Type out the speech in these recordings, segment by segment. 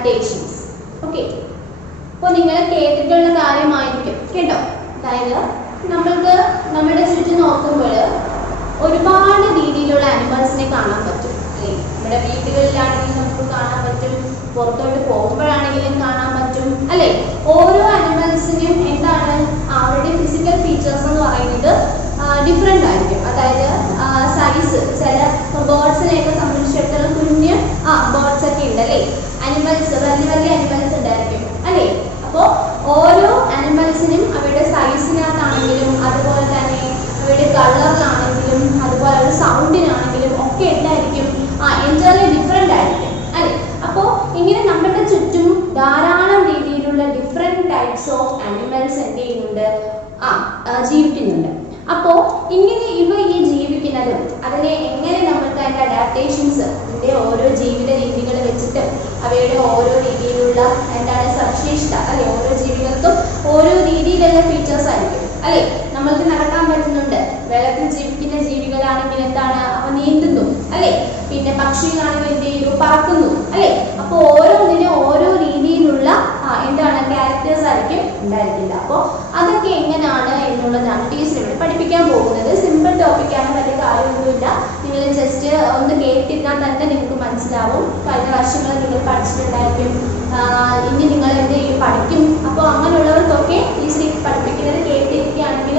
Adaptations. Okay, അപ്പോൾ നിങ്ങൾ കേട്ടിട്ടുള്ള കാര്യമായിരിക്കും കേട്ടോ. അതായത് നമ്മൾക്ക് നമ്മുടെ ചുറ്റും നോക്കുമ്പോൾ ഒരുപാട് രീതിയിലുള്ള ആനിമൽസിനെ കാണാൻ പറ്റും അല്ലേ. നമ്മുടെ വീടുകളിലാണെങ്കിലും നമുക്ക് കാണാൻ പറ്റും, പുറത്തോട്ട് പോകുമ്പോഴാണെങ്കിലും കാണാൻ പറ്റും അല്ലേ. ഓരോ ആനിമൽസിനും എന്താണ് അവരുടെ ഫിസിക്കൽ ഫീച്ചേഴ്സ് എന്ന് പറയുന്നത് ഡിഫറെൻ്റ് ആയിരിക്കും. അതായത് സൈസ്, ചില ബേർഡ്സിനെയൊക്കെ സംബന്ധിച്ചിടത്തോളം കുഞ്ഞ് ബേർഡ്സ് ഒക്കെ ഉണ്ട് അല്ലേ. അനിമൽസ്, വലിയ വലിയ അനിമൽസ് ഉണ്ടായിരിക്കും അല്ലേ. അപ്പോൾ ഓരോ ആനിമൽസിനും അവരുടെ സൈസിനകത്താണെങ്കിലും അതുപോലെ തന്നെ അവരുടെ കളറിലാണെങ്കിലും അതുപോലെ അവരുടെ സൗണ്ടിനാണെങ്കിലും ഒക്കെ എന്തായിരിക്കും എൻറ്റയർലി ഡിഫറെൻ്റ് ആയിരിക്കും അല്ലേ. അപ്പോൾ ഇങ്ങനെ നമ്മുടെ ചുറ്റും ധാരാളം രീതിയിലുള്ള ഡിഫറെൻറ്റ് ടൈപ്സ് ഓഫ് ആനിമൽസ് എന്ത് ചെയ്യുന്നുണ്ട്, ജീവിക്കുന്നുണ്ട്. അപ്പോൾ ഇങ്ങനെ ഇവ ഈ ജീവിക്കുന്നതും അതിനെ എങ്ങനെ നമുക്ക് അതിൻ്റെ അഡാപ്റ്റേഷൻസ്, ഇതിൻ്റെ ഓരോ ജീവിത രീതികൾ വെച്ചിട്ട് അവയുടെ ഓരോ രീതിയിലുള്ള എന്താണ് സവിശേഷത അല്ലെ. ഓരോ ജീവികൾക്കും ഓരോ രീതിയിലുള്ള ഫീച്ചേഴ്സ് ആയിരിക്കും അല്ലെ. നമ്മൾക്ക് നടക്കാൻ പറ്റുന്നുണ്ട്. വെള്ളത്തിൽ ജീവിക്കുന്ന ജീവികളാണെങ്കിൽ എന്താണ്, അവ നീന്തുന്നു അല്ലെ. പിന്നെ പക്ഷികളാണെങ്കിൽ എന്ത് ചെയ്യുന്നു, പറക്കുന്നു അല്ലെ. അപ്പോൾ ഓരോന്നിനും ഓരോ രീതിയിലുള്ള എന്താണ് ക്യാരക്ടേഴ്സ് ആയിരിക്കും ഉണ്ടായിരിക്കില്ല. അപ്പോൾ അതൊക്കെ എങ്ങനെയാണ് എന്നുള്ളതാണ് ടീച്ചർ ഇവിടെ പഠിപ്പിക്കാൻ പോകുന്നത്. സിമ്പിൾ ടോപ്പിക്കാണ്, വലിയ കാര്യമൊന്നുമില്ല. നിങ്ങൾ ജസ്റ്റ് ഒന്ന് കേട്ടിരുന്നാൽ തന്നെ നിങ്ങൾക്ക് മനസ്സിലാവും. കഴിഞ്ഞ വർഷങ്ങൾ നിങ്ങൾ പഠിച്ചിട്ടുണ്ടായിരിക്കും, ഇനി നിങ്ങൾ എന്ത് ചെയ്യും, പഠിക്കും. അപ്പോൾ അങ്ങനെയുള്ളവർക്കൊക്കെ ടീച്ചർ പഠിപ്പിക്കുന്നത് കേട്ടിരിക്കുകയാണെങ്കിൽ,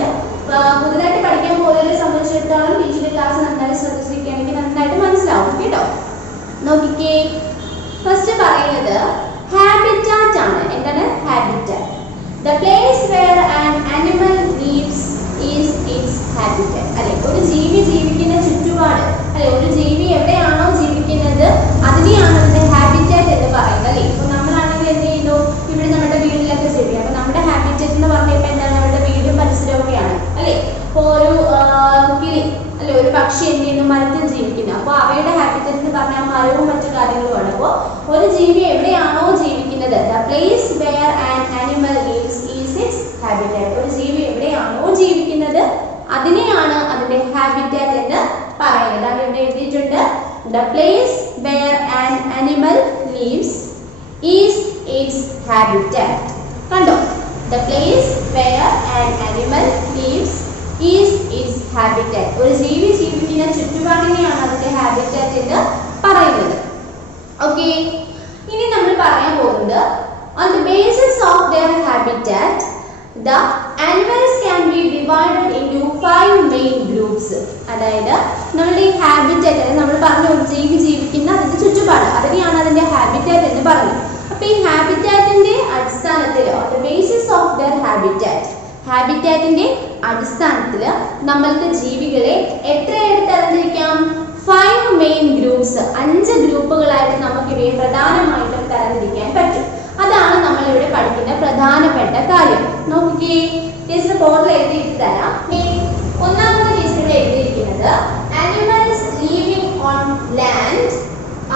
പുതുതായിട്ട് പഠിക്കാൻ പോകുന്നതിനെ സംബന്ധിച്ചിടത്തോളം ടീച്ചറുടെ ക്ലാസ് നന്നായി ശ്രദ്ധിച്ചിരിക്കുകയാണെങ്കിൽ നന്നായിട്ട് മനസ്സിലാവും കേട്ടോ. നോക്കിക്കേ, ഫസ്റ്റ് പറയുന്നത് ഹാബിറ്റാറ്റ് ആണ്. എന്താണ് habitat? The place where an animal lives is its habitat. അല്ലെ, ഒരു ജീവി ജീവിക്കുന്ന ചുറ്റുപാട് അല്ലെ, ഒരു ജീവി എവിടെയാണോ ജീവിക്കുന്നത് അതിനെയാണ് അതിന്റെ ഹാബിറ്റാറ്റ് എന്ന് പറയുന്നത് അല്ലെ. ഇപ്പോൾ നമ്മളാണെങ്കിൽ എന്ത് ചെയ്യുന്നു, ഇവിടെ നമ്മുടെ വീട്ടിലൊക്കെ ജീവിക്കും. അപ്പോൾ നമ്മുടെ ഹാബിറ്റാറ്റ് എന്ന് പറഞ്ഞപ്പോൾ എന്താണ്, നമ്മുടെ വീടും പരിസരവും ഒക്കെയാണ് അല്ലെ. ഇപ്പോൾ ഒരു കിളി അല്ലെ, ഒരു പക്ഷി എന്ത് ചെയ്യുന്നു, മരത്തിൽ ജീവിക്കുന്നു. അപ്പോൾ അവയുടെ ഹാബിറ്റാറ്റ് എന്ന് പറഞ്ഞാൽ മരവും മറ്റു കാര്യങ്ങളുമാണ്. അപ്പോൾ ഒരു ജീവി എവിടെയാണോ ജീവിക്കുന്നത്, the place where an animal lives is its habitat. ഒരു ജീവി എവിടെയാണോ ജീവിക്കുന്നത് അതിനെയാണ് അതിന്റെ ഹാബിറ്റാറ്റ് എന്ന് പറയുന്നത്. അത് ഇവിടെ എഴുതിയിട്ടുണ്ട്, the place where an animal lives is its habitat. കണ്ടോ, the place where an animal lives is its habitat. ഒരു ജീവി ജീവിക്കുന്ന ചുറ്റുപാടിനെയാണ് അതിന്റെ ഹാബിറ്റാറ്റ് എന്ന് പറയുന്നത്. ഓക്കെ, ഇനി നമ്മൾ പറയാൻ പോകുന്നത് on the basis of their habitat the animals can be divided into 5 main groups. അതായത് നമ്മുടെ ഈ ഹാബിറ്റാറ്റ്, നമ്മൾ പറഞ്ഞു ഒരു ജീവി ജീവിക്കുന്ന അതിന്റെ ചുറ്റുപാട്, അതിനെയാണ് അതിന്റെ ഹാബിറ്റാറ്റ് എന്ന് പറഞ്ഞു. അപ്പോൾ ഈ ഹാബിറ്റാറ്റിന്റെ അടിസ്ഥാനത്തിൽ on the basis of their habitat, ഹാബിറ്റാറ്റിന്റെ അടിസ്ഥാനത്തിൽ നമ്മൾക്ക് ജീവികളെ എത്രയായിട്ട് തരംതിരിക്കാം? 5 മെയിൻ ഗ്രൂപ്പ്സ്, 5 ഗ്രൂപ്പുകളായിട്ട് നമുക്ക് ഇവയെ പ്രധാനമായിട്ടും തരംതിരിക്കാൻ പറ്റും. അതാണ് നമ്മൾ ഇവിടെ പഠിക്കുന്ന പ്രധാനപ്പെട്ട കാര്യം. നോക്കിക്കേ, ടീച്ചർ ബോർഡിൽ എഴുതിയിട്ട് തരാം. ഒന്നാമത്തെ ടീച്ചർ ഇവിടെ എഴുതിയിരിക്കുന്നത് animals living on land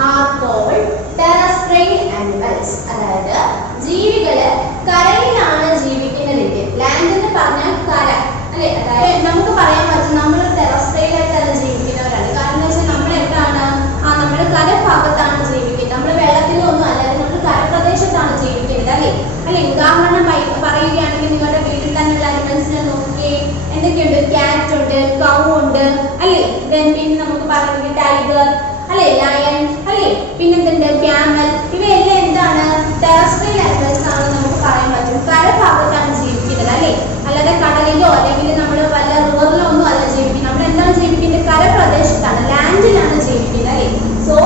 are called terrestrial animals. അതായത് ജീവികള് കരയിലാണ് ജീവിക്കുന്നതെങ്കിൽ, ലാൻഡ് എന്ന് പറഞ്ഞാൽ കര അല്ലെ. അതായത് നമുക്ക് പറയാൻ പറ്റും നമ്മൾ ടെറസ്ട്രിയൽ ആയിട്ടല്ല ജീവിക്കുന്നവരാണ്. കാരണം എന്താ വെച്ചാൽ നമ്മൾ എന്താണ്, നമ്മൾ കരഭാഗത്താണ് ജീവിക്കുന്നത്. നമ്മൾ വെള്ളത്തിലൊന്നും അല്ലാതെ നമ്മൾ കരപ്രദേശത്താണ് ജീവിക്കുന്നത് അല്ലെ. അല്ലെ, ഉദാഹരണം പറയുകയാണെങ്കിൽ നിങ്ങളുടെ വീട്ടിൽ തന്നെയുള്ള അനിമൽസിനെ നോക്കിയേ, എന്തൊക്കെയുണ്ട്? ക്യാറ്റ് ഉണ്ട്, കൗ ഉണ്ട് അല്ലെ. പിന്നെ നമുക്ക് പറയുന്നത് ടൈഗർ അല്ലെ, ലയൺ അല്ലെ, പിന്നെന്തുണ്ട്? ക്യാമൽ. ഇവയെല്ലാം എന്താണ്? ടെറസ്ട്രിയൽ ആനിമൽസ് ആണ് നമുക്ക് പറയാൻ പറ്റും. കരഭാഗത്താണ് ജീവിക്കുന്നത് അല്ലെ. അല്ലാതെ കടലിലോ അല്ലെങ്കിൽ നമ്മൾ വല്ല റിവറിലോ ഒന്നും അല്ല ജീവിക്കുന്നത്. നമ്മൾ എന്താണ് ജീവിക്കുന്നത്? കരപ്രദേശത്താണ്, ലാൻഡിലാണ് ജീവിക്കുന്നത് അല്ലെ. So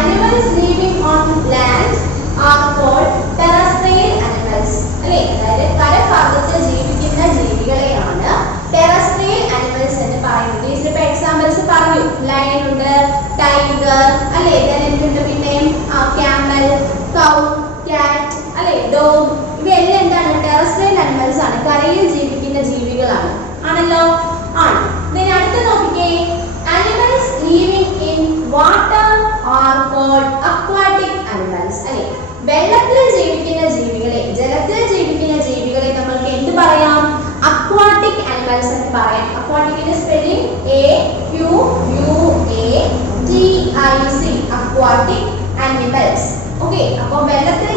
animals living on land are called terrestrial animals അല്ലെ. അതായത് കരഭാഗത്ത് ജീവിക്കുന്ന ജീവികളെയാണ് ടെറസ്ട്രിയൽ ആനിമൽസ് എന്ന് പറയുന്നത്. ടീച്ചർ ഇപ്പോൾ എക്സാമ്പിൾസ് പറഞ്ഞു. ലയൺ ഉണ്ട്, ടൈഗർ അല്ലെ, എന്തുണ്ട് പിന്നെ ക്യാമൽ, കൗ, ക്യാറ്റ് അല്ലെ, ഡോഗ്. ഇവയെല്ലാം എന്താണ്? ടെറസ്ട്രിയൽ ആനിമൽസ് ആണ്, കരയിൽ ജീവിക്കുന്ന ജീവികളാണ്. ആണല്ലോ? ആണ്. അടുത്ത് നോക്കിക്കേ, animals living in water are called aquatic animals അല്ലെ. വെള്ളത്തിൽ ജീവിക്കുന്ന ജീവികളെ, ജലത്തിൽ ജീവിക്കുന്ന ജീവികളെ നമ്മൾക്ക് എന്ത് പറയാം? അക്വാറ്റിക് ആനിമൽസ് എന്ന് പറയാം. അക്വാറ്റിക്കിന്റെ spelling AQUATIC, aquatic animals. Okay, അപ്പോൾ വെള്ളത്തിൽ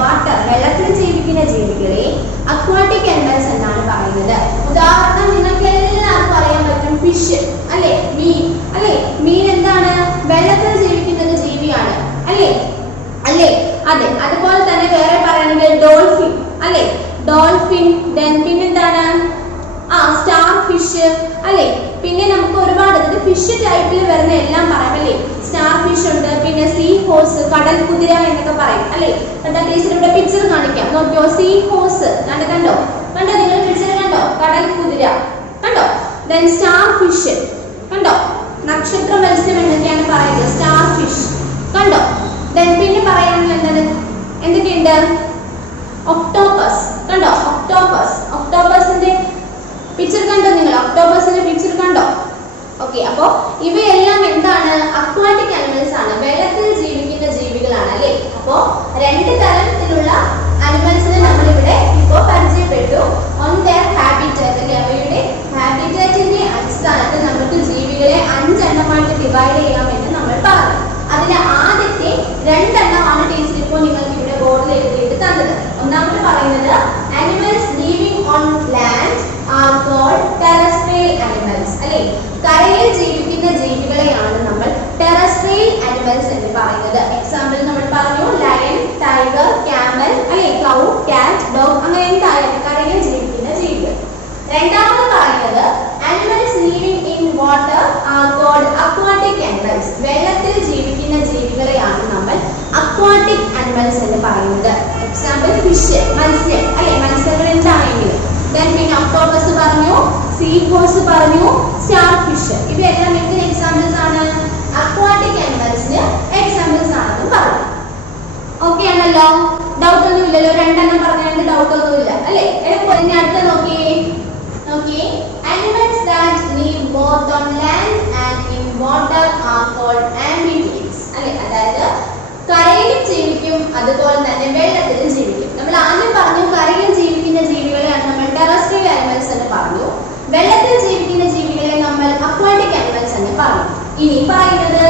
വാട്ടർ വെള്ളത്തിൽ ജീവിക്കുന്ന ജീവികളെ അക്വാട്ടിക് ആനിമൽസ് എന്നാണ് പറയുന്നത്. ഉദാഹരണം നിങ്ങൾക്ക് എല്ലാവർക്കും അറിയാൻ പറ്റും ഫിഷ് അല്ലെ, മീൻ അല്ലെ. മീൻ എന്താണ്? വെള്ളത്തിൽ ജീവിക്കുന്ന ഒരു ജീവിയാണ് അല്ലെ അല്ലെ അതെ. അതുപോലെ തന്നെ വേറെ പറയുകയാണെങ്കിൽ ഡോൾഫിൻ അല്ലെ, ഡോൾഫിൻ. പിന്നെന്താണ്? സ്റ്റാർ ഫിഷ് അല്ലെ. പിന്നെ നമുക്ക് ഒരുപാട് ഫിഷ് ടൈപ്പിൽ വരുന്ന എല്ലാം പറയാം അല്ലെ. സ്റ്റാർ ഫിഷ് ഉണ്ട്, പിന്നെ സീ ഹോഴ്സ്, കടൽ കുതിര എന്നൊക്കെ പറയും അല്ലെ. കണ്ടോ ടീച്ചർ ഇവിടെ പിക്ചർ കാണിക്കാം, നോക്കിയോ. സീ ഹോഴ്സ് കണ്ടോ നിങ്ങൾ പിക്ചർ കണ്ടോ? കടൽ കുതിര കണ്ടോ. ദെൻ സ്റ്റാർ ഫിഷ് കണ്ടോ, നക്ഷത്ര മത്സ്യം എന്നൊക്കെയാണ് പറയുന്നത്, സ്റ്റാർ ഫിഷ് കണ്ടോ. ദെൻ പിന്നെ പറയാനുള്ള എന്തൊക്കെയുണ്ട്? ഒക്ടോപസ് കണ്ടോ, ഒക്ടോപസ്. ഒക്ടോപസിന്റെ പിക്ചർ കണ്ടോ നിങ്ങൾ? ഒക്ടോപസിന്റെ പിക്ചർ കണ്ടോ? ഓക്കെ, അപ്പോ ഇവയെല്ലാം എന്താണ്? അക്വാട്ടിക് ആനിമൽസ് ആണ്, വെള്ളത്തിൽ ജീവിക്കുന്ന ജീവികളാണ് അല്ലെ. അപ്പോ രണ്ട് തരത്തിലുള്ള ആനിമൽസിനെ നമ്മൾ ഇവിടെ ഇപ്പോൾ പരിചയപ്പെട്ടു. ഓൺ ദെയർ ഹാബിറ്റാറ്റ്, അവയുടെ ഹാബിറ്റാറ്റിന്റെ അടിസ്ഥാനത്തിൽ നമുക്ക് ജീവികളെ 5 എണ്ണമായിട്ട് ഡിവൈഡ് ചെയ്യാമെന്ന് നമ്മൾ പറഞ്ഞു. അതിലെ ആദ്യത്തെ 2 എണ്ണമാണ് ടീച്ചർ ഇപ്പോൾ നിങ്ങൾക്ക് ഇവിടെ ബോർഡിൽ എഴുതിയിട്ട് തന്നത്. ഒന്നാമത് പറയുന്നത് animals living on land are called terrestrial animals അല്ലേ. കരയിൽ ജീവിക്കുന്ന ജീവികളെയാണ് നമ്മൾ terrestrial animals എന്ന് പറയുന്നത്. എക്സാമ്പിൾ നമ്മൾ പറഞ്ഞു ലയൺ, ടൈഗർ, ക്യാമൽ അല്ലേ, കൗ, കാറ്റ്, ഡോഗ്, അങ്ങനെ എന്തായാലും കരയിൽ ജീവിക്കുന്ന ജീവികൾ. രണ്ടാമത് പറയുന്നത് animals living in water are called aquatic animals. വെള്ളത്തിൽ ജീവിക്കുന്ന ജീവികളെയാണ് നമ്മൾ aquatic animals എന്ന് പറയുന്നത്. എക്സാമ്പിൾ ഫിഷ്, മത്സ്യം അല്ലെ, മത്സ്യങ്ങൾ എന്താണെങ്കിലും. പിന്നെ ഒക്ടോപസ് പറഞ്ഞു, സീ ഹോഴ്സ് പറഞ്ഞു, സ്റ്റാർ ഫിഷ്. ഇവയെല്ലാം എന്തിന് എക്സാമ്പിൾസ് ആണ്? അക്വാട്ടിക് ആനിമൽസിന് എക്സാമ്പിൾസ് ആണെന്ന് പറഞ്ഞു. ഓക്കെ ആണല്ലോ, ഡൗട്ട് ഒന്നും ഇല്ലല്ലോ. 2 എണ്ണം പറഞ്ഞതിന് ഡൗട്ട് ഒന്നുമില്ല അല്ലെ. ഇനി അടുത്ത നോക്കിയേ. Animals that live both on land and in water are called amphibians അല്ലെ. അതായത് കരയിലും ജീവിക്കും അതുപോലെ തന്നെ വെള്ളത്തിലും ജീവിക്കും. നമ്മൾ ആദ്യം പറഞ്ഞു കരയിൽ ജീവിക്കുന്ന ജീവികളെയാണ് നമ്മൾ ടെറസ്ട്രിയൽ ആനിമൽസ് എന്ന് പറഞ്ഞു. വെള്ളത്തിൽ ജീവിക്കുന്ന ജീവികളെ നമ്മൾ അക്വാട്ടിക് ആനിമൽസ് എന്ന് പറഞ്ഞു. ഇനി പറയുന്നത്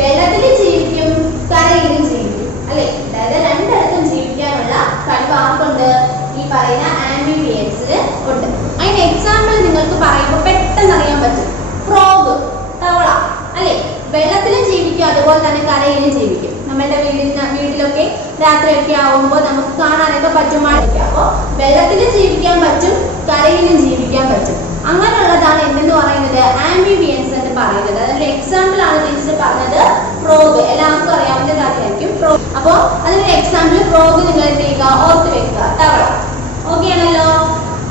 വെള്ളത്തിൽ ജീവിക്കും കരയിലും ജീവിക്കും അല്ലെ. അതായത് രണ്ടിടത്തും ജീവിക്കാനുള്ള കഴിവ് ആർക്കുണ്ട്? ഈ പറയുന്ന ആംഫിബിയൻസിന് ഉണ്ട്. അതിന് എക്സാമ്പിൾ നിങ്ങൾക്ക് പറയുമ്പോൾ പെട്ടെന്ന് അറിയാൻ പറ്റും. ഫ്രോഗ്, തവള അല്ലെ. വെള്ളത്തിലും ജീവിക്കും അതുപോലെ തന്നെ കരയിലും ജീവിക്കും. നമ്മളുടെ വീട്ടിലൊക്കെ രാത്രിയൊക്കെ ആവുമ്പോൾ നമുക്ക് കാണാനൊക്കെ പറ്റും. അപ്പോൾ വെള്ളത്തിലും ജീവിക്കാൻ പറ്റും, കരയിലും ജീവിക്കാൻ പറ്റും. അങ്ങനെയുള്ളതാണ് എന്തെന്ന് പറയുന്നത്? ആംഫിബിയൻസ് എന്ന് പറയുന്നത്. അതിന്റെ എക്സാമ്പിൾ ആണ് ടീച്ചർ പറഞ്ഞത് ഫ്രോഗ്. എല്ലാവർക്കും അറിയാവുന്ന കാര്യമായിരിക്കും ഫ്രോഗ്. അപ്പോൾ അതിന്റെ എക്സാമ്പിൾ ഫ്രോഗ് നിങ്ങൾ എന്ത് ചെയ്യുക? ഓർത്ത് വെക്കുക, തവള. ഓക്കെ ആണല്ലോ.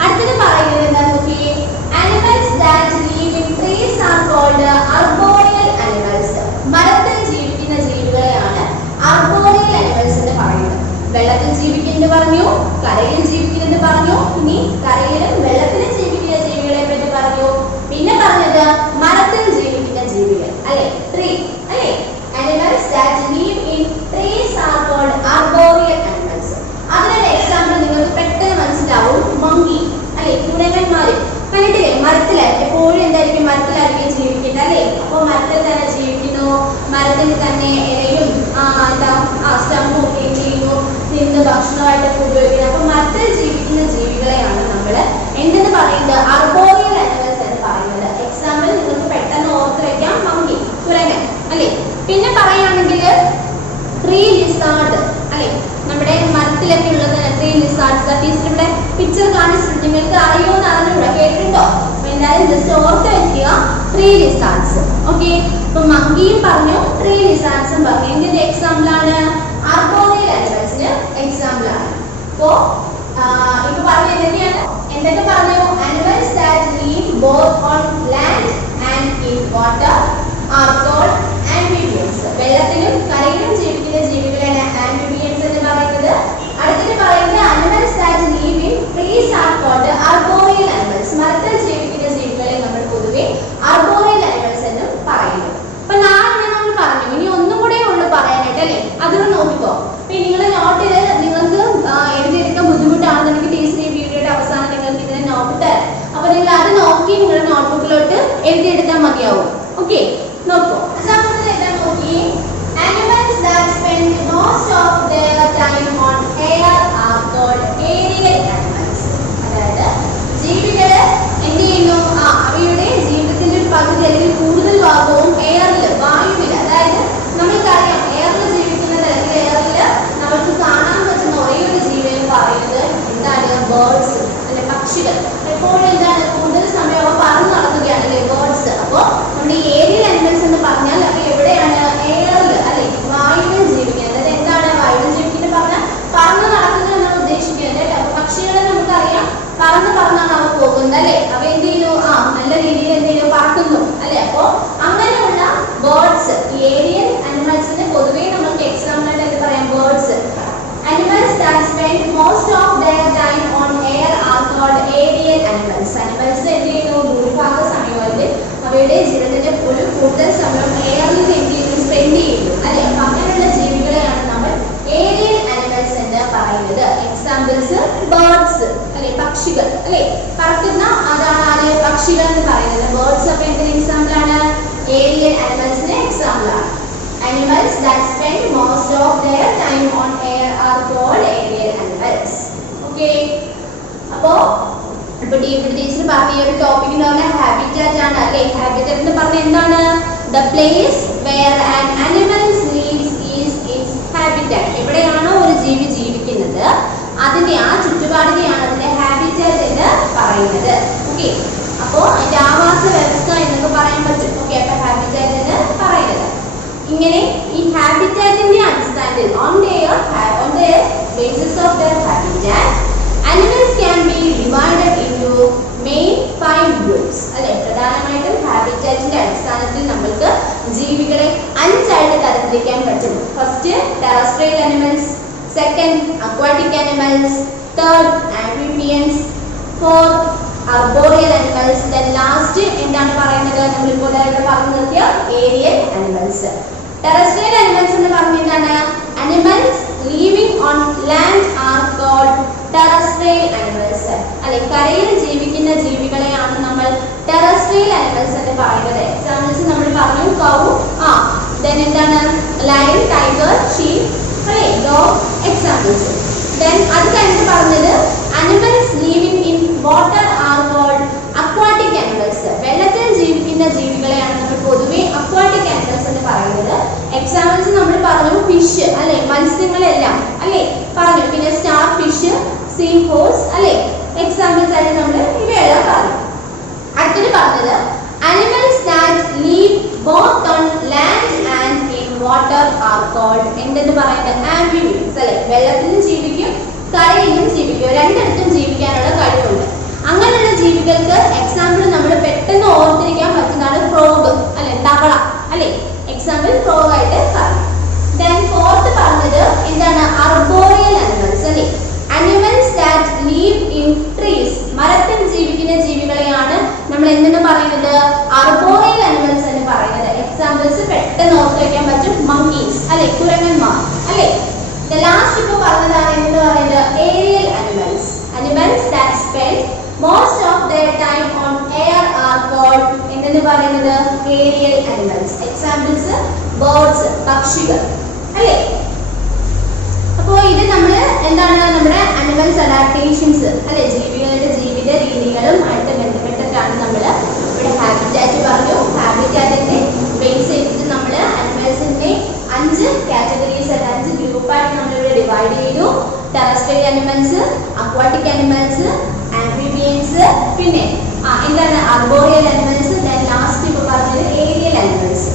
അടുത്തത് പറയുന്നത് എന്താ നോക്കിയേ. Animals that live in trees are called arboreal animals. മരത്തിൽ ജീവിക്കുന്ന ജീവികളെയാണ് arboreal animals എന്ന് പറയുന്നത്. വെള്ളത്തിൽ ജീവിക്കുന്നത് പറഞ്ഞു, കരയിൽ ജീവിക്കുന്നത് പറഞ്ഞു, ഇനി കരയിലും വെള്ളത്തിലും ജീവിക്കുന്ന ജീവികളെ പറ്റി പറഞ്ഞു. പിന്നെ പറഞ്ഞത് മരത്തിൽ ജീവിക്കുന്ന ജീവികൾ അല്ലെ, ട്രീ അല്ലെ. Animals that live in trees are called arboreal animals. അതിനൊരു എക്സാമ്പിൾ നിങ്ങൾക്ക് പെട്ടെന്ന് മനസ്സിലാവും. മങ്കി അല്ലെ, കുരങ്ങന്മാര് കണ്ടിട്ടില്ലേ? മരത്തിലായിരിക്കും എപ്പോഴും എന്തായിരിക്കും? മരത്തിലായിരിക്കും ജീവിക്കുന്നത് അല്ലെ. അപ്പോൾ മരത്തിൽ തന്നെ ജീവിക്കുന്നു, മരത്തിൽ തന്നെ ഇലയും സ്റ്റമ്പും ഒക്കെ ചെയ്യുന്നു, നിന്ന് ഭക്ഷണമായിട്ടൊക്കെ ഉപയോഗിക്കുന്നത്. അപ്പൊ മരത്തിൽ ജീവിക്കുന്ന ജീവികളെയാണ് നമ്മൾ എന്തെന്ന് പറയുന്നത്? അർബോറിയൽ ആനിമൽസ് എന്ന് പറയുന്നത്. എക്സാമ്പിൾ നിങ്ങൾക്ക് പെട്ടെന്ന് ഓർത്ത് വെക്കാം, മങ്കി, കുരങ്ങൻ അല്ലെ. പിന്നെ പറയുകയാണെങ്കിൽ ട്രീ ലിസാർഡ് അല്ലെ. നമ്മുടെ മരത്തിലൊക്കെ ഉള്ളത് ട്രീ ലിസാർഡ്സ്. ടീച്ചർ ഇവിടെ പിക്ചർ കാണിച്ചിട്ടുണ്ട്, നിങ്ങൾക്ക് അറിയുമെന്ന് അറിഞ്ഞൂടെ, കേട്ടിട്ടുണ്ടോ? അപ്പൊ എന്തായാലും ജസ്റ്റ് ഓർത്ത് വെക്കുക, ട്രീ ലിസാർഡ്സ്. ഓക്കെ, അപ്പൊ മങ്കിയും പറഞ്ഞു, ട്രീ ലിസാർഡ്സും പറഞ്ഞു. എന്തിന്റെ എക്സാമ്പിൾ ആണ്? ആർബോറിയൽ ആനിമൽസിന് എക്സാമ്പിൾ ആണ്. അപ്പോ ഇപ്പൊ പറഞ്ഞു എന്തൊക്കെ പറഞ്ഞു? Animals that live both on land and in water are called amphibians. വെള്ളത്തിലും കരയിലും ജീവിക്കുന്ന ജീവികളാണ് amphibians എന്ന് പറയുന്നത്. അടുത്തത് പറയുന്നത് animals that live in trees are called arboreal animals. മരത്തിൽ ജീവിക്കുന്ന ജീവികളെ നമ്മൾ പൊതുവെ arboreal animals എന്ന് പറയുന്നു. അപ്പൊ 4 നമ്മൾ പറഞ്ഞു, ഇനി ഒന്നും കൂടെ ഉള്ളു പറയാനായിട്ട് അല്ലെ. അതൊന്ന് നോക്കിക്കോ. അപ്പൊ നിങ്ങളുടെ നോട്ടിൽ നിങ്ങൾക്ക് എഴുതിയെടുക്കാൻ ബുദ്ധിമുട്ടാണെന്നുണ്ടെങ്കിൽ ടീച്ചർ ഈ വീഡിയോയുടെ അവസാനം നിങ്ങൾക്ക് ഇതിനെ നോട്ട് തരാം. അപ്പൊ നിങ്ങൾ അത് നോക്കി നിങ്ങളുടെ നോട്ട്ബുക്കിലോട്ട് എഴുതിയെടുത്താൽ മതിയാവും. ഓക്കെ, നോക്കൂ. നോക്കി, animals that spend most of their time on air പക്ഷികൾ എന്ന് പറയുന്നത്. ബേർഡ്സ് ഒക്കെ എന്തിന് എക്സാമ്പിൾ ആണ്? ഏരിയൽ ആനിമൽസിന് എക്സാമ്പിൾ ആണ്. Animals that spend most of their time on air are called aerial animals. Okay. അപ്പോ ടീച്ചർ പറഞ്ഞ ഈ ഒരു ടോപ്പിക് എന്ന് പറഞ്ഞാൽ ഹാബിറ്റാറ്റ് ആണ് അല്ലേ? ഹാബിറ്റാറ്റ് എന്ന് പറഞ്ഞാൽ എന്താണ്? The place where an animal lives is its habitat. എവിടെയാണോ ഒരു ജീവി ജീവിക്കുന്നത് അതിന്റെ ആ ചുറ്റുപാടിനെയാണ് അതിന്റെ ഹാബിറ്റാറ്റ് എന്ന് പറയുന്നത്. ഓക്കെ. അപ്പോൾ അതിന്റെ ആവാസ വ്യവസ്ഥ എന്നൊക്കെ പറയാൻ പറ്റും. ഓക്കെ. അപ്പൊ ഹാബിറ്റാറ്റ് എന്ന് പറയുന്നത് ഇങ്ങനെ ഈ ഹാബിറ്റാറ്റിന്റെ അടിസ്ഥാനത്തിൽ on the basis of their habitat animals can be divided into main 5 groups. അല്ലേ? പ്രധാനമായിട്ടും ഹാബിറ്റാറ്റിന്റെ അടിസ്ഥാനത്തിൽ നമുക്ക് ജീവികളെ 5 ആയിട്ട് തരംതിരിക്കാൻ പറ്റും. First terrestrial animals, second aquatic animals, third amphibians, fourth arboreal animals, then last എന്താണ് പറയുന്നത്? നമ്മൾ ഇപ്പോൾ പറഞ്ഞു നിർത്തിയ ഏരിയൽ അനിമൽസ്. ടെറസ്ട്രിയൽ അനിമൽസ് എന്ന് പറഞ്ഞാൽ animals living on land are called terrestrial animals. അല്ലെ? കരയിൽ ജീവിക്കുന്ന ജീവികളെയാണ് നമ്മൾ ടെറസ്ട്രിയൽ അനിമൽസ് എന്ന് പറയുന്നത്. എക്സാമ്പിൾസ് നമ്മൾ പറഞ്ഞു കൗ, then എന്താണ് ലയൺ, ടൈഗർ, ഷീപ്പ്, അല്ലെ? Dog examples. then അത് കഴിഞ്ഞ് പറഞ്ഞത് animals living in water are called aquatic animals. വെള്ളത്തിൽ ജീവിക്കുന്ന ജീവികളെയാണ് നമ്മൾ പൊതുവെ aquatic animals എന്ന് പറയുന്നത്. എക്സാമ്പിൾസ് നമ്മൾ പറഞ്ഞു ഫിഷ്, അല്ലെ? മത്സ്യങ്ങളെല്ലാം അല്ലെ പറഞ്ഞു. പിന്നെ സ്റ്റാർ ഫിഷ്, സീ ഹോഴ്സ്, അല്ലെ? എക്സാമ്പിൾസ് ആയിട്ട് നമ്മൾ ഇവയെല്ലാം പറഞ്ഞു. അടുത്തത് പറഞ്ഞത് animals that live both on land and in water are called എന്തെന്ന് പറയുന്നത്? amphibians. അല്ലെ? വെള്ളത്തിലും ജീവിക്കും കരയിലും ജീവിക്കും, രണ്ടിടത്തും ജീവിക്കാനുള്ള കഴിവുണ്ട്. അങ്ങനെയുള്ള ജീവികൾക്ക് എക്സാമ്പിൾ നമ്മൾ പെട്ടെന്ന് ഓർത്തിരിക്കാൻ പറ്റുന്നതാണ് ഫ്രോഗ്, അല്ലെ? തവള, അല്ലെ? എക്സാമ്പിൾ ഫ്രോഗ് ആയിട്ട് പറഞ്ഞു. then ഫോർത്ത് പറഞ്ഞത് എന്താണ്? arboreal animals, അല്ലെ? animals that live in trees. മരത്തിൽ ജീവിക്കുന്ന ജീവികളെയാണ് നമ്മൾ എന്തെന്ന് പറയുന്നത്? arboreal animals എന്ന് പറയുന്നത്. എക്സാമ്പിൾസ് പെട്ടെന്ന് ഓർത്ത് വയ്ക്കാൻ പറ്റും. monkeys, അല്ലെ? കുരങ്ങന്മാർ, അല്ലെ? the last ഇപ്പൊ പറഞ്ഞതാണ് എന്ന് പറയുന്നത് aerial animals. animals that spend most of their time on air are called എന്തെന്ന് പറയുന്നത്? aerial animals. എക്സാമ്പിൾസ് birds, പക്ഷികൾ, അല്ലേ? അപ്പോൾ ഇത് നമ്മൾ എന്താണ് നമ്മുടെ അനിമൽസ് അഡാപ്റ്റേഷൻസ്, അല്ലെ? ജീവികളുടെ ജീവിത രീതികളുമായിട്ട് ബന്ധപ്പെട്ടിട്ടാണ് നമ്മൾ ഇവിടെ ഹാബിറ്റാറ്റ് പറഞ്ഞു. ഹാബിറ്റാറ്റിനെ ബേസ് ചെയ്തിട്ട് നമ്മൾ അനിമൽസിന്റെ 5 കാറ്റഗറീസ് ആയിട്ട് 5 ഗ്രൂപ്പായിട്ട് നമ്മൾ ഇവിടെ ഡിവൈഡ് ചെയ്തു. Terrestrial animals, aquatic animals, amphibians, പിന്നെ എന്താണ് arboreal animals, then ലാസ്റ്റ് ഇപ്പോൾ പറഞ്ഞത് ഏരിയൽ അനിമൽസ്.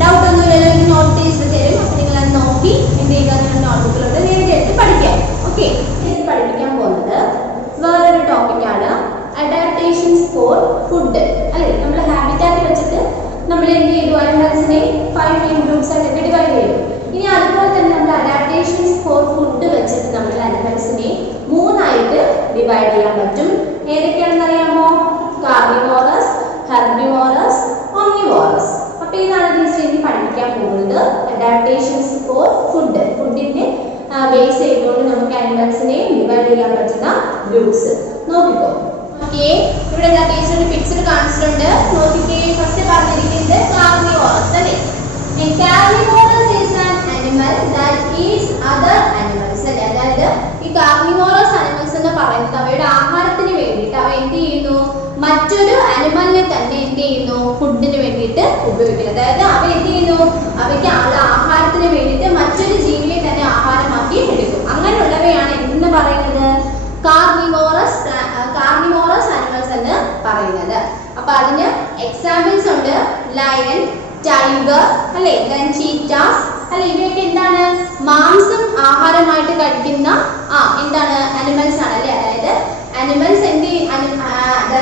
ഡൗട്ട് ഒന്നും ഇല്ലെങ്കിൽ നോട്ട് ചെയ്ത് തരും. അപ്പോൾ നിങ്ങൾ അത് നോക്കി എന്ത് ചെയ്യുക? നിങ്ങൾ നോട്ട്ബുക്കിലോട്ട് നേരിട്ട് എടുത്ത് പഠിക്കാം. ഓക്കെ. ഇത് പഠിപ്പിക്കാൻ പോകുന്നത് വേറൊരു ടോപ്പിക്കാണ് അഡാപ്റ്റേഷൻസ് ഫോർ ഫുഡ്, അല്ലെ? നമ്മൾ ഹാബിറ്റാറ്റ് വെച്ചിട്ട് നമ്മൾ എന്ത് ചെയ്തു? അനിമൽസിനെ 5 മെയിൻ ഗ്രൂപ്പ്സ് ആയിട്ട് ഡിവൈഡ് ചെയ്തു. ഇനി അതുപോലെ തന്നെ നമ്മൾ അഡാപ്റ്റേഷൻസ് ഫോർ ഫുഡ് വെച്ചിട്ട് നമ്മൾ അനിമൽസിനെ 3 ആയിട്ട് ഡിവൈഡ് ചെയ്യാൻ പറ്റും. ഏതൊക്കെയാണെന്ന് അറിയാമോ? Carnivorous, herbivorous, omnivorous. അപ്പോൾ ഇതാണ് ടീച്ചർ ഇനി പഠിപ്പിക്കാൻ പോകുന്നത്. അഡാപ്റ്റേഷൻസ് ഫോർ ഫുഡ്, ഫുഡിന്റെ ബേസ് ചെയ്തുകൊണ്ട് നമുക്ക് അനിമൽസിനെ ഡിവൈഡ് ചെയ്യാൻ പറ്റുന്ന ഗ്രൂപ്പ്സ് നോക്കിക്കോ. ഓക്കെ. ഇവിടെ ടീച്ചർ ഒരു പിക്ചർ കാണിച്ചിട്ടുണ്ട്. നോക്കിക്കേ. ഫസ്റ്റ് പറഞ്ഞിരിക്കുന്നത് കാർണിവോറസ്, അല്ലേ? Carnivorous is an animal that eats other animals. അതായത് ഈ കാർണിവോറസ് അനിമൽസ് എന്ന് പറയുന്നത് അവയുടെ ആഹാരത്തിന് വേണ്ടിയിട്ട് അവ എന്ത് ചെയ്യുന്നു? മറ്റൊരു അനിമലിനെ തന്നെ എന്ത് ചെയ്യുന്നു? ഫുഡിന് വേണ്ടിയിട്ട് ഉപയോഗിക്കുന്നത്. അതായത് അവ എന്ത് ചെയ്യുന്നു? അവയ്ക്ക് ആഹാരത്തിന് വേണ്ടിയിട്ട് മറ്റൊരു ജീവിയെ തന്നെ ആഹാരമാക്കി എടുക്കും. അങ്ങനെയുള്ളവയാണ് എന്തെന്ന് പറയുന്നത്? കാർണിവോറസ് അനിമൽസ് എന്ന് പറയുന്നത്. അപ്പൊ അതിന് എക്സാമ്പിൾസ് ഉണ്ട്. ലയൺ, ടൈഗർ, അല്ലെ? then cheetahs, അല്ലെ? ഇവയൊക്കെ എന്താണ്? മാംസം ആഹാരമായിട്ട് കഴിക്കുന്ന എന്താണ്? അനിമൽസ് ആണ്, അല്ലെ? അതായത് animals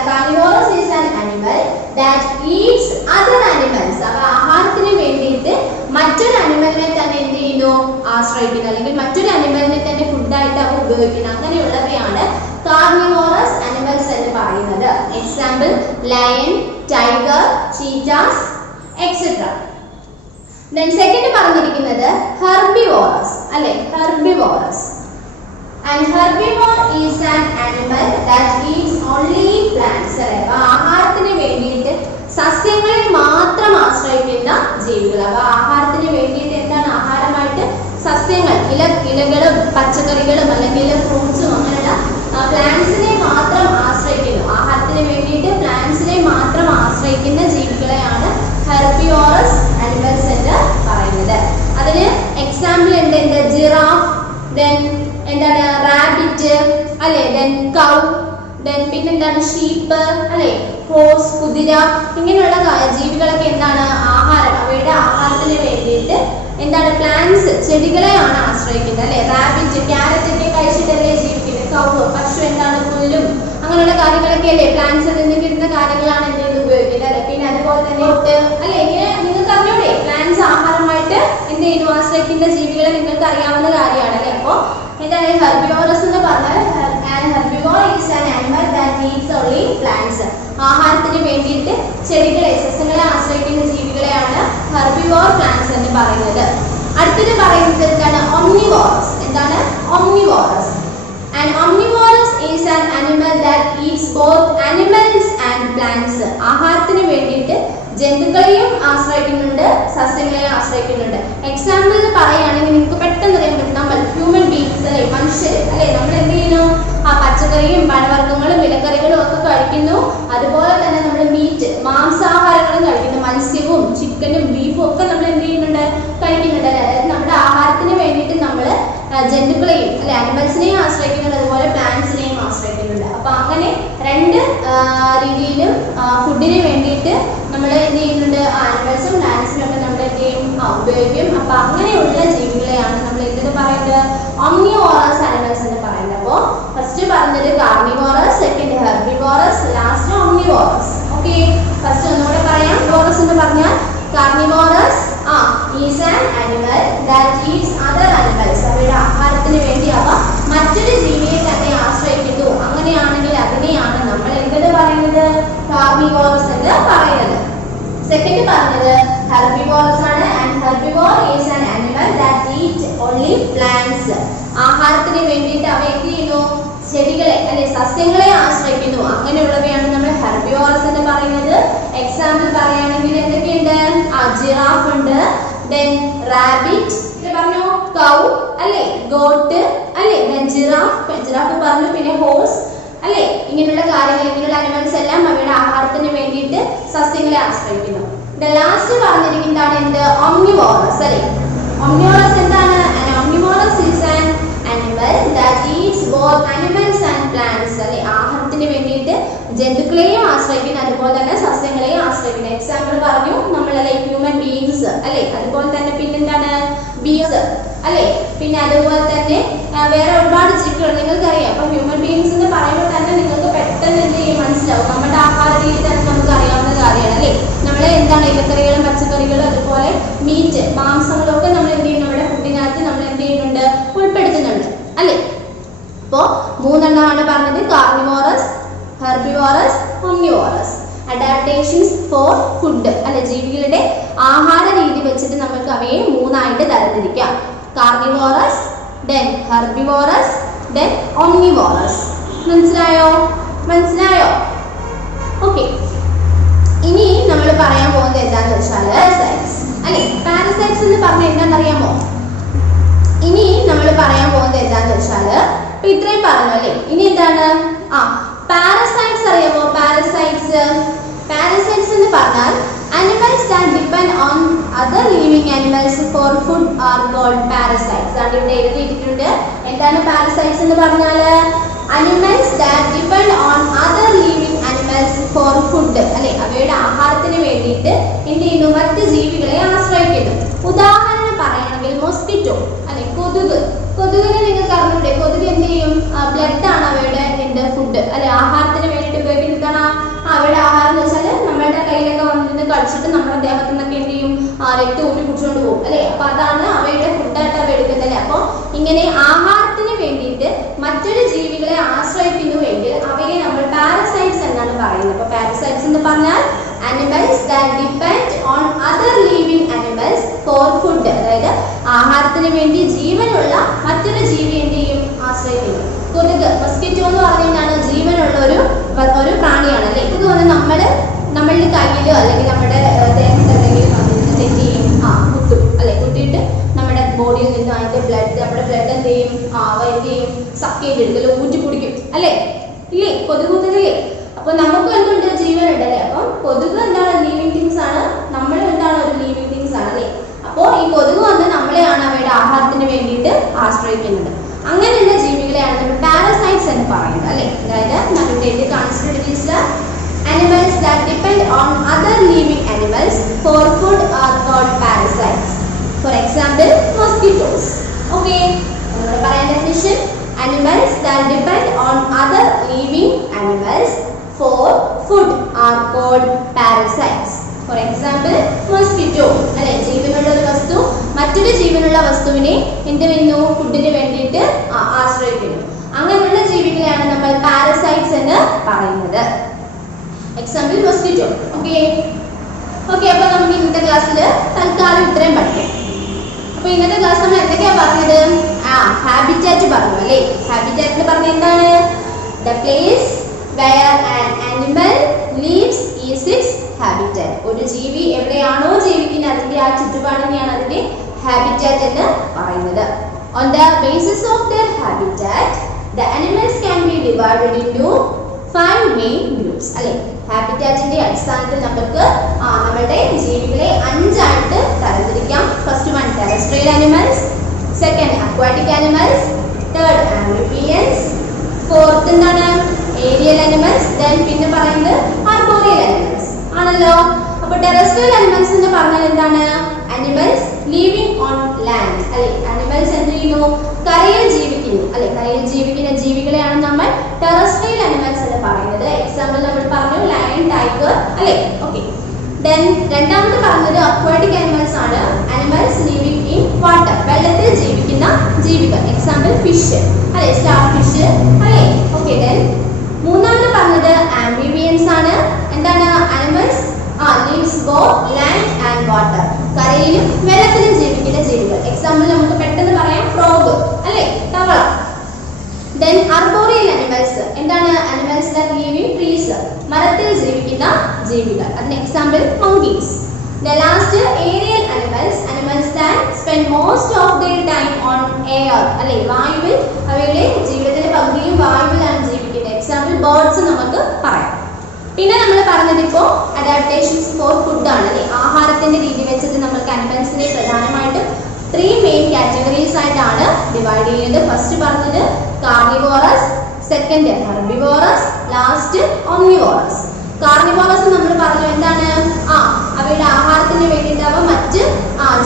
carnivorous is an animal that eats other animals. അവ ആഹാരത്തിന് വേണ്ടിയിട്ട് മറ്റൊരു അനിമലിനെ തന്നെ എന്ത് ചെയ്യുന്നു? ആശ്രയിക്കുന്നു, അല്ലെങ്കിൽ മറ്റൊരു അനിമലിനെ തന്നെ ഫുഡായിട്ട് അവ ഉപയോഗിക്കുന്നു. അങ്ങനെയുള്ളവയാണ് carnivorous animals എന്ന് പറയുന്നത്. Example lion, tiger, ചീറ്റാസ് etc. then second പറഞ്ഞിരിക്കുന്നത് herbivores, അല്ലെ? herbivores. And herbivore is an animal that eats only plants. അപ്പൊ ആഹാരത്തിന് വേണ്ടിയിട്ട് സസ്യങ്ങളെ മാത്രം ആശ്രയിക്കുന്ന ജീവികൾ. അപ്പൊ ആഹാരത്തിന് വേണ്ടിയിട്ട് എന്താണ് ആഹാരമായിട്ട് സസ്യങ്ങൾ, ഇലകളും പച്ചക്കറികളും അല്ലെങ്കിൽ ഫ്രൂട്ട്സും അങ്ങനെയുള്ള പ്ലാന്റ്സിനെ മാത്രം ആശ്രയിക്കുന്നു. ആഹാരത്തിന് വേണ്ടിയിട്ട് പ്ലാന്റ്സിനെ മാത്രം ആശ്രയിക്കുന്ന ജീവികളെയാണ് ഹെർബിവോറസ് ആനിമൽസ് എന്ന് പറയുന്നത്. അതിന് എക്സാമ്പിൾ ഉണ്ട് ജിറാഫ്, ദെൻ എന്താണ് റാബിറ്റ് അല്ലെ, ദെൻ കൗ, ദെൻ പിന്നെന്താണ് ഷീപ്പ് അല്ലെ, ഹോഴ്സ് കുതിര, ഇങ്ങനെയുള്ള ജീവികളൊക്കെ എന്താണ് ആഹാരം, അവയുടെ ആഹാരത്തിന് വേണ്ടിയിട്ട് എന്താണ് പ്ലാന്റ്സ് ചെടികളെയാണ് ആശ്രയിക്കുന്നത് അല്ലെ. റാബിറ്റ് ക്യാരറ്റ് ഒക്കെ കഴിച്ചിട്ടല്ലേ ജീവിക്കുന്നത്. കൗ പശു എന്താണ് പുല്ലും അങ്ങനെയുള്ള കാര്യങ്ങളൊക്കെ അല്ലേ പ്ലാന്റ്സിൽ നിന്ന് കിട്ടുന്ന കാര്യങ്ങളാണ് എന്ത് ചെയ്ത് ഉപയോഗിക്കുന്നത് അല്ലെ. പിന്നെ അതുപോലെ തന്നെ അല്ലെ, ഇങ്ങനെ നിങ്ങൾക്ക് അറിഞ്ഞൂടെ പ്ലാന്റ്സ് ആഹാരമായിട്ട് എന്ത് ചെയ്യുന്നു ആശ്രയിക്കുന്ന ജീവികളെ നിങ്ങൾക്ക് അറിയാവുന്ന കാര്യമാണ് അല്ലെ. അപ്പോ എന്താണ് ഹെർബിവോറസ് എന്ന് പറഞ്ഞാൽ herbivore is an animal that eats only plants. ആഹാരത്തിന് വേണ്ടിയിട്ട് ചെടികളെ സസ്യങ്ങളെ ആശ്രയിക്കുന്ന ജീവികളെയാണ് herbivore plants എന്ന് പറയുന്നത്. അടുത്തത് പറയുന്നത് എന്താണ് omnivorous. എന്താണ് omnivorous? An omnivorous is an animal that eats both animals and plants. ആഹാരത്തിന് വേണ്ടിയിട്ട് ജന്തുക്കളെയും ആശ്രയിക്കുന്നുണ്ട് സസ്യങ്ങളെയും ആശ്രയിക്കുന്നുണ്ട്. എക്സാമ്പിൾ പറയുകയാണെങ്കിൽ നിങ്ങൾക്ക് പെട്ടെന്ന് അറിയാൻ പറ്റും, നമ്മൾ ഹ്യൂമൻ ബീങ്സ് അല്ലെ, മനുഷ്യർ അല്ലെ, നമ്മൾ എന്ത് ചെയ്യുന്നു പച്ചക്കറിയും പഴവർഗ്ഗങ്ങളും ഇലക്കറികളും ഒക്കെ കഴിക്കുന്നു. അതുപോലെ തന്നെ നമ്മൾ മീറ്റ് മാംസാഹാരങ്ങളും കഴിക്കുന്നു. മത്സ്യവും ചിക്കനും ബീഫും ഒക്കെ നമ്മൾ എന്ത് ചെയ്യുന്നുണ്ട് കഴിക്കുന്നുണ്ട് അല്ലെ. അതായത് നമ്മുടെ ആഹാരത്തിന് വേണ്ടിയിട്ട് നമ്മൾ ജന്തുക്കളെയും അല്ലെ ആനിമൽസിനെയും ആശ്രയിക്കുന്നുണ്ട്, അതുപോലെ പ്ലാന്റ്സിനെയും ആശ്രയിക്കുന്നുണ്ട്. അപ്പൊ അങ്ങനെ രണ്ട് രീതിയിലും ഫുഡിന് വേണ്ടിയിട്ട് നമ്മൾ എന്ത് ചെയ്യുന്നുണ്ട് ആനിമൽസും പ്ലാന്റ്സിനും ഒക്കെ നമ്മൾ എന്ത് ചെയ്യും ഉപയോഗിക്കും. അപ്പൊ അങ്ങനെയുള്ള ജീവികളെയാണ് നമ്മൾ എന്തെന്ന് പറയുന്നത് omnivorous animals എന്ന് പറയുന്നത്. അപ്പോ ഫസ്റ്റ് പറഞ്ഞത് carnivorous, second herbivorous, last omnivorous. Okay, first ഒന്നുകൂടെ പറയാം. വോറസ് എന്ന് പറഞ്ഞാൽ carnivorous is an animal that eats other animals. അവയുടെ ആഹാരത്തിന് വേണ്ടി അവ മറ്റൊരു ജീവിയെ തന്നെ ആശ്രയിക്കുന്നു. അങ്ങനെയാണെങ്കിൽ അതിനെയാണ് നമ്മൾ എന്തെന്ന് പറയുന്നത് കാർണിവോറസ് എന്ന് പറയുന്നത്. സെക്കൻഡ് പറഞ്ഞത് ഹെർബിവോറസ് ആണ്. And herbivore is an animal that eats only plants. ആഹാരത്തിന് വേണ്ടിയിട്ട് അവ എന്ത് ചെയ്യുന്നു ചെടികളെ അല്ലെ സസ്യങ്ങളെ ആശ്രയിക്കുന്നു. അങ്ങനെയുള്ളവയാണ് നമ്മൾ ഹെർബിവോറസ് എന്ന് പറയുന്നത്. എക്സാമ്പിൾ പറയുകയാണെങ്കിൽ എന്തൊക്കെയുണ്ട് ജിറാഫ് ഉണ്ട്, ദെൻ റാബിറ്റ് പറഞ്ഞു, കൗ അല്ലെ, ഗോട്ട് അല്ലെ, ദെൻ ജിറാഫ് പറഞ്ഞു, പിന്നെ ഹോഴ്സ് അല്ലെ. ഇങ്ങനെയുള്ള കാര്യങ്ങൾ ഇങ്ങനെയുള്ള അനിമൽസ് എല്ലാം അവയുടെ ആഹാരത്തിന് വേണ്ടിയിട്ട് സസ്യങ്ങളെ ആശ്രയിക്കുന്നു. ലാസ്റ്റ് പറഞ്ഞിരിക്കുന്നതാണ് എന്ത് omnivorous അല്ലെ. omnivorous എന്താണ്? omnivorous is an animal that eats both animals and plants അല്ലെ. ആഹാരത്തിന് വേണ്ടിയിട്ട് ജന്തുക്കളെയും ആശ്രയിക്കുന്നു, അതുപോലെ തന്നെ സസ്യങ്ങളെയും ആശ്രയിക്കുന്നു. എക്സാമ്പിൾ പറഞ്ഞു നമ്മൾ അല്ലെ ഹ്യൂമൻ ബീങ്സ് അല്ലെ, അതുപോലെ തന്നെ പിന്നെന്താണ് ബീസ് അല്ലെ, പിന്നെ അതുപോലെ തന്നെ വേറെ ഒരുപാട് ജീവികൾ നിങ്ങൾക്കറിയാം. അപ്പൊ ഹ്യൂമൻ ബീങ്സ് എന്ന് പറയുമ്പോൾ തന്നെ നിങ്ങൾക്ക് പെട്ടെന്ന് എന്ത് ചെയ്യും മനസ്സിലാവും. നമ്മുടെ ആഹാര രീതി തന്നെ നമുക്ക് അറിയാവുന്ന കാര്യമാണ് അല്ലെ. നമ്മൾ എന്താണ് ഇലക്കറികളും പച്ചക്കറികളും അതുപോലെ മീറ്റ് മാംസങ്ങളും ഒക്കെ നമ്മൾ എന്ത് ചെയ്യും നമ്മുടെ ഫുഡിനകത്ത് നമ്മൾ എന്ത് ചെയ്യുന്നുണ്ട് ഉൾപ്പെടുത്തുന്നുണ്ട് അല്ലെ. അപ്പോ മൂന്നെണ്ണമാണ് പറഞ്ഞത് carnivorous, herbivorous, omnivorous. Adaptations for food അല്ലെ, ജീവികളുടെ ആഹാര രീതി വെച്ചിട്ട് നമുക്ക് അവയെ മൂന്നായിട്ട് തരംതിരിക്കാം. Carnivorous, then herbivorous, then omnivorous. മനസ്സിലായോ? ഓക്കെ, ഇനി നമ്മൾ പറയാൻ പോകുന്നത് എന്താണെന്ന് വെച്ചാൽ പാരസൈറ്റ്സ് അല്ലെ. പാരസൈറ്റ്സ് എന്ന് പറഞ്ഞാൽ എന്താണെന്നറിയാമോ? ഇനി നമ്മൾ പറയാൻ പോകുന്നത് എന്താണെന്ന് വെച്ചാൽ ഇത്രയും പറഞ്ഞു അല്ലെ. ഇനി എന്താണ് പാരസൈറ്റ്സ് അറിയാമോ? പാരസൈറ്റ്സ് എന്ന് പറഞ്ഞാൽ animals that depend on other living animals for food are called parasites. ആണ് ഇവിടെ എഴുതിയിട്ടുണ്ട്. എന്താണ് പാരസൈറ്റ്സ് എന്ന് പറഞ്ഞാൽ animals that depend on other living animals for food അല്ലെ, അവയുടെ ആഹാരത്തിന് വേണ്ടിയിട്ട് എന്ത് ചെയ്യുന്നു മറ്റ് ജീവികളെ ആശ്രയിക്കുന്നു. ഉദാഹരണം പറയുകയാണെങ്കിൽ മോസ്കിറ്റോ അല്ലെ, കൊതുകിനെ നിങ്ങൾക്ക് അറിഞ്ഞൂടെ? കൊതുക് എന്ത് ചെയ്യും ബ്ലഡ് ആണ് അവയുടെ എന്ത് ഫുഡ് അല്ലെ, ആഹാരത്തിന് വേണ്ടിയിട്ട് ഉപയോഗിക്കുന്നതാണ്. അവയുടെ ആഹാരം എന്ന് വെച്ചാൽ നമ്മളുടെ കയ്യിലൊക്കെ വന്നിരുന്ന് കഴിച്ചിട്ട് നമ്മുടെ ദേഹത്തു നിന്നൊക്കെ എന്ത് ചെയ്യും രക്തം ഊട്ടി കുടിച്ചുകൊണ്ട് പോകും അല്ലെ. അപ്പൊ അതാണ് അവയുടെ ഫുഡായിട്ട് അവ എടുക്കുന്നത് അല്ലെ. അപ്പൊ ഇങ്ങനെ ആഹാരത്തിന് വേണ്ടിയിട്ട് മറ്റൊരു ജീവികളെ ആശ്രയിക്കുന്നുവെങ്കിൽ അവയെ നമ്മൾ പാരസൈറ്റ്സ് എന്നാണ് പറയുന്നത്. അപ്പൊ പാരസൈറ്റ്സ് എന്ന് പറഞ്ഞാൽ animals that depend on other living animals for food. അതായത് ആഹാരത്തിന് വേണ്ടി ജീവനുള്ള മറ്റൊരു ജീവിയെ എന്ത് ചെയ്യും ആശ്രയിക്കുന്നു. കൊതുക് മസ്കിറ്റോ എന്ന് പറഞ്ഞാൽ ജീവനുള്ള ഒരു പ്രാണിയാണ് അല്ലേ. ഇത് വന്ന് നമ്മളുടെ കയ്യിലോ അല്ലെങ്കിൽ നമ്മുടെ ദേഹത്ത് എന്തെങ്കിലും എന്ത് ചെയ്യും, കുത്തും അല്ലെ. കുത്തിയിട്ട് നമ്മുടെ ബോഡിയിൽ നിന്ന് അതിന്റെ നമ്മുടെ ബ്ലഡ് എന്ത് ചെയ്യും, എന്ത് ചെയ്യും, സക്ക് ചെയ്തെടുക്കല്ലോ, ഊറ്റി കുടിക്കും അല്ലേ. ഇല്ലേ, കൊതുക് കുത്തുകയില്ലേ. അപ്പൊ നമുക്കും എന്തുണ്ട്, ജീവനുണ്ട് അല്ലേ. അപ്പം കൊതുക് എന്താണ്, ലിവിങ് തിങ്സ് ആണ്. നമ്മളും എന്താണ്, ഒരു ലിവിങ് തിങ്സ് ആണ് അല്ലേ. അപ്പോൾ ഈ കൊതുക് വന്ന് നമ്മളെയാണ് അവയുടെ ആഹാരത്തിന് വേണ്ടിയിട്ട് ആശ്രയിക്കുന്നത്. അങ്ങനെയുള്ള ജീവികളെയാണ് നമ്മൾ പാരസൈറ്റ്സ് എന്ന് പറയുന്നത് അല്ലേ. അതായത് നമ്മുടെ കാണിച്ചിട്ടുള്ള animals that depend on other living animals for food are called parasites. For example, mosquitoes. Okay, നമ്മുടെ പറയുന്ന definition, animals that depend on other living animals for food are called parasites. For example, mosquito അല്ലെ, ജീവനുള്ള ഒരു വസ്തു മറ്റൊരു ജീവനുള്ള വസ്തുവിനെ എന്ത് ചെയ്യുന്നു, ഫുഡിന് വേണ്ടിയിട്ട് ആശ്രയിക്കുന്നു. അങ്ങനെയുള്ള ജീവികളെയാണ് നമ്മൾ പാരസൈറ്റ്സ് എന്ന് പറയുന്നത്. Example mosquito. ഓക്കെ, അപ്പൊ നമുക്ക് ഇന്നത്തെ ക്ലാസ്സിൽ തൽക്കാലം ഇത്രയും പഠിക്കാം. അപ്പൊ ഇന്നത്തെ ക്ലാസ് നമ്മൾ എന്തൊക്കെയാ പറഞ്ഞത്, ഹാബിറ്റാറ്റ് പറഞ്ഞു അല്ലേ. ഹാബിറ്റാറ്റ് പറഞ്ഞ എന്താണ്, the place where an animal lives is its habitat. ഒരു ജീവി എവിടെയാണോ ജീവിക്കുന്നത് അതിന്റെ ആ ചുറ്റുപാടിനെയാണ് അതിന്റെ ഹാബിറ്റാറ്റ് എന്ന് പറയുന്നത്. On the basis of their habitat, the animals can be divided into 5 main groups അല്ലേ. ഹാബിറ്റാറ്റിന്റെ അടിസ്ഥാനത്തിൽ നമുക്ക് നമ്മുടെ ജീവികളെ 5 ആയിട്ട് തരംതിരിക്കാം. First one terrestrial animals, second aquatic animals, third amphibians, fourth എന്താണ് ഏരിയൽ ആനിമൽസ്, ദെൻ പിന്നെ പറയുന്നത് ആർബോറിയൽ ആനിമൽസ് ആണല്ലോ. അപ്പോൾ ടെറസ്ട്രിയൽ ആനിമൽസ് എന്ന് പറഞ്ഞാൽ എന്താണ്, ആനിമൽസ് ലിവിങ് ഓൺ ലാൻഡ് അല്ലെ. ആനിമൽസ് എന്ത് ചെയ്യുന്നു, കരയിൽ ജീവിക്കുന്നു അല്ലെ. കരയിൽ ജീവിക്കുന്ന ജീവികളെയാണ് നമ്മൾ ടെറസ്ട്രിയൽ ആനിമൽസ് എന്ന് പറയുന്നത്. എക്സാമ്പിൾ നമ്മൾ പറഞ്ഞു ലയൺ, ടൈഗർ അല്ലെ. ഓക്കെ, ദെൻ രണ്ടാമത് പറഞ്ഞത് അക്വാറ്റിക് ആനിമൽസ് ആണ്. ആനിമൽസ് ലിവിങ് ഇൻ വാട്ടർ, വെള്ളത്തിൽ ജീവിക്കുന്ന ജീവികൾ. എക്സാമ്പിൾ ഫിഷ് അല്ലെ, സ്റ്റാർ ഫിഷ് അല്ലെ. ഓക്കെ, ദെൻ മൂന്നാമത് പറഞ്ഞത് ആംഫിബിയൻസ് ആണ്. എന്താണ്, animals lives both land and water, കരയിലും വെള്ളത്തിലും ജീവിക്കുന്ന ജീവികൾ. എക്സാമ്പിൾ നമുക്ക് പെട്ടെന്ന് പറയാം ഫ്രോഗ് അല്ലേ, തവള. ദെൻ ആർബോറിയൽ ആനിമൽസ് എന്താണ്, animals that live in trees, മരത്തിൽ ജീവിക്കുന്ന ജീവികൾ. അതിന് example monkeys. The last aerial animals, animals that spend most of their time on air അല്ലേ, വായുവിൽ അവയുടെ ജീവിതത്തിന്റെ പകുതിയും വായുവിലാണ് ജീവിക്കുന്നത്. എക്സാമ്പിൾ ബേർഡ്സ് നമുക്ക് പറയാം. പിന്നെ നമ്മൾ പറഞ്ഞത് ഇപ്പോൾ അഡാപ്റ്റേഷൻസ് ഫോർ ഫുഡ് ആണ് അല്ലേ. ആഹാരത്തിന്റെ രീതി വെച്ചിട്ട് നമുക്ക് അനിമൽസിനെ പ്രധാനമായിട്ടും 3 മെയിൻ കാറ്റഗറീസ് ആയിട്ടാണ് ഡിവൈഡ് ചെയ്യുന്നത്. ഫസ്റ്റ് പറഞ്ഞത് carnivorous, second herbivorous, last omnivorous. Carnivorous നമ്മൾ പറഞ്ഞു എന്താണ്, അവയുടെ ആഹാരത്തിന് വേണ്ടിയിട്ട് അവ മറ്റ്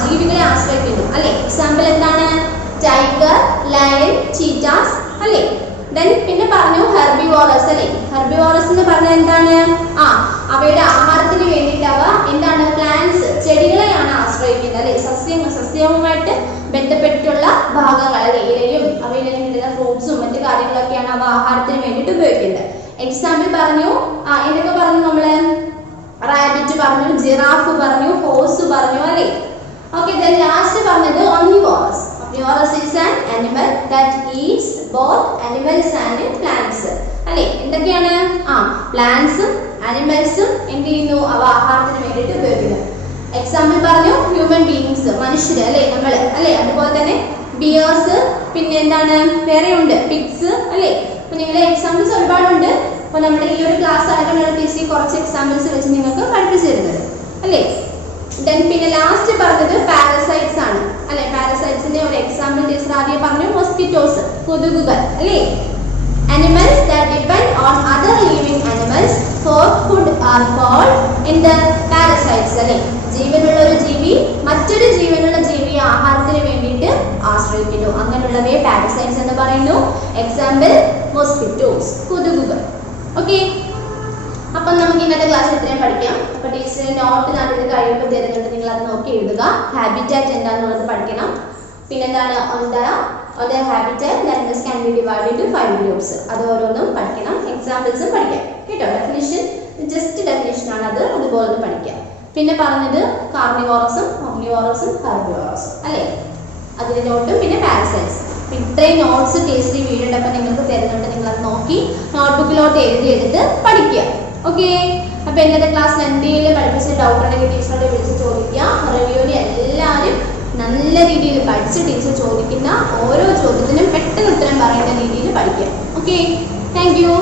ജീവികളെ ആശ്രയിക്കുന്നു അല്ലെ. എക്സാമ്പിൾ എന്താണ്, ടൈഗർ, ലയൺ, ചീറ്റാസ് അല്ലെ. ദെൻ പിന്നെ പറഞ്ഞു ഹെർബിവോറസ് അല്ലെ. ഹെർബിവോറസ് എന്ന് പറഞ്ഞാൽ എന്താണ്, അവയുടെ ആഹാരത്തിന് വേണ്ടിയിട്ട് അവ എന്താണ്, പ്ലാന്റ്സ്, ചെടികളെയാണ് ആശ്രയിക്കുന്നത് അല്ലെ. സസ്യവുമായിട്ട് ബന്ധപ്പെട്ടുള്ള ഭാഗങ്ങൾ അല്ലെ, ഇലയും അവയിൽ കിട്ടുന്ന ഫ്രൂട്ട്സും മറ്റു കാര്യങ്ങളൊക്കെയാണ് അവ ആഹാരത്തിന് വേണ്ടിയിട്ട് ഉപയോഗിക്കുന്നത്. എക്സാമ്പിൾ പറഞ്ഞു, എന്തൊക്കെ പറഞ്ഞു നമ്മള്, റാബിറ്റ് പറഞ്ഞു, ജിറാഫ് പറഞ്ഞു, ഹോഴ്സ് പറഞ്ഞു അല്ലെ. ഓക്കെ, ദെൻ ലാസ്റ്റ് പറഞ്ഞത് omnivorous. Omnivorous is an animal that eats both animals and plants അല്ലെ. എന്തൊക്കെയാണ്, പ്ലാന്റ്സും ആനിമൽസും എന്ത് ചെയ്യുന്നു, അവ ആഹാരത്തിന് വേണ്ടിയിട്ട് ഉപയോഗിക്കുന്നു. എക്സാമ്പിൾ പറഞ്ഞു ഹ്യൂമൻ ബീയിങ്സ്, മനുഷ്യര് അല്ലെ, നമ്മൾ അല്ലെ. അതുപോലെ തന്നെ ബിയേഴ്സ്, പിന്നെ എന്താണ് വേറെ ഉണ്ട് പിഗ്സ് അല്ലെ. അപ്പൊ നിങ്ങളുടെ എക്സാമ്പിൾസ് ഒരുപാടുണ്ട്. അപ്പൊ നമ്മുടെ ഈ ഒരു ക്ലാസ് അടക്കമുള്ള ടീച്ചർ കുറച്ച് എക്സാമ്പിൾസ് വെച്ച് നിങ്ങൾക്ക് പഠിപ്പിച്ചു തരുന്നത് അല്ലെ. ദെൻ പിന്നെ ലാസ്റ്റ് പറഞ്ഞത് പാരസൈറ്റ്സ് ആണ് അല്ലെ. പാരസൈറ്റ്സിന്റെ ഒരു എക്സാമ്പിൾ ടീച്ചർ ആദ്യം പറഞ്ഞു മസ്കിറ്റോസ്, കൊതുകുകൾ അല്ലെ. Animals that depend on other living animals for food are called parasites അല്ലെ. ജീവനുള്ള ഒരു ജീവി മറ്റൊരു ജീവനുള്ള ജീവിയെ ആഹാരത്തിന് വേണ്ടിയിട്ട് ആശ്രയിക്കുന്നു. അങ്ങനെയുള്ളവയെ പാരസൈറ്റ്സ് എന്ന് പറയുന്നു. എക്സാമ്പിൾ മസ്കിറ്റോസ്, കൊതുകുകൾ. ഓക്കെ, അപ്പൊ നമുക്ക് ഇന്നത്തെ ക്ലാസ് ഇത്രയും പഠിക്കാം. അപ്പൊ ടീച്ചർ നോട്ട് നാട്ടിൽ കഴിയുമ്പോൾ തരുന്നുണ്ട്, നിങ്ങൾ അത് നോക്കി എഴുതുക. ഹാബിറ്റാറ്റ് എന്താണെന്നുള്ളത് പഠിക്കണം. പിന്നെന്താണ് on their habitat, the animals can be divided into 5 groups. അത് ഓരോന്നും പഠിക്കണം, എക്സാമ്പിൾസും പഠിക്കാം കേട്ടോ. ഡെഫിനിഷൻ ജസ്റ്റ് ഡെഫിനിഷൻ ആണ്, അത് അതുപോലെ പഠിക്കാം. പിന്നെ പറഞ്ഞത് കാർണിവോറസും ഓംനിവോറസും ഹെർബിവോറസും അല്ലേ, അതിന്റെ നോട്ടും പിന്നെ പാരസൈറ്റ്സ്. ഇത്രയും നോട്ട്സ് കേസരി വീഡിയോയുടെ അപ്പം നിങ്ങൾക്ക് തരുന്നുണ്ട്. നിങ്ങൾ അത് നോക്കി നോട്ട്ബുക്കിലോട്ട് എഴുതിയെടുത്ത് പഠിക്കുക. ഓക്കെ, അപ്പോൾ ഇന്നത്തെ ക്ലാസ്സിൽ എന്തെങ്കിലും പഠിപ്പിച്ച ഡൗട്ട് ഉണ്ടെങ്കിൽ ടീച്ചറോട് വിളിച്ച് ചോദിക്കുക. റിവ്യൂവിന് എല്ലാവരും നല്ല രീതിയിൽ പഠിച്ച് ടീച്ചർ ചോദിക്കുന്ന ഓരോ ചോദ്യത്തിനും പെട്ടെന്ന് ഉത്തരം പറയുന്ന രീതിയിൽ പഠിക്കുക. Okay, thank you.